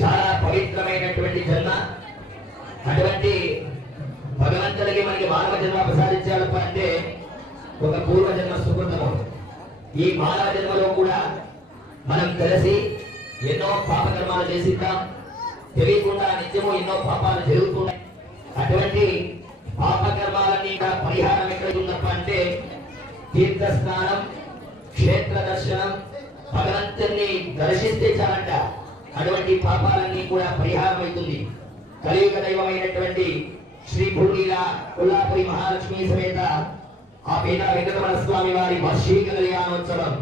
చాలా పవిత్రమైనటువంటి జన్మ. అటువంటి భగవంతుడికి మనకి మానవ జన్మ ప్రసాదించాలప్ప అంటే ఒక పూర్వజన్మ సుకృతము. ఈ మానవ జన్మలో కూడా మనం కలిసి ఎన్నో పాపకర్మాలు చేసిద్దాం, తెలియకుండా నిత్యము ఎన్నో పాపాలు జరుగుతున్నాయి. అటువంటి పాపకర్మాలన్నీ పరిహారం ఎక్కడ ఉందప్ప అంటే తీర్థ స్నానం, క్షేత్ర దర్శనం, భగవంతుని దర్శిస్తే చాలంట అటువంటి పాపాలన్నీ కూడా పరిహారం అవుతుంది. కలియుగ దైవమైనటువంటి శ్రీ భూనీల కొల్లాపురి మహాలక్ష్మి సమేత ఆ పేద వెంకటరమణ స్వామి వారి వార్షిక కళ్యాణోత్సవం.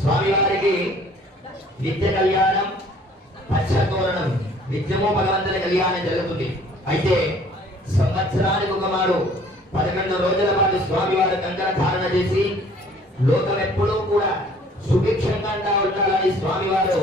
స్వామివారికి నిత్య కళ్యాణం, పచ్చతోరణం, నిత్యము భగవంతుని కళ్యాణం జరుగుతుంది. అయితే సంవత్సరానికి ఒక మారు 11 రోజుల పాటు స్వామివారి కంకణ ధారణ చేసి లోకం ఎప్పుడూ కూడా సుభిక్షంగా ఉండాలని స్వామివారు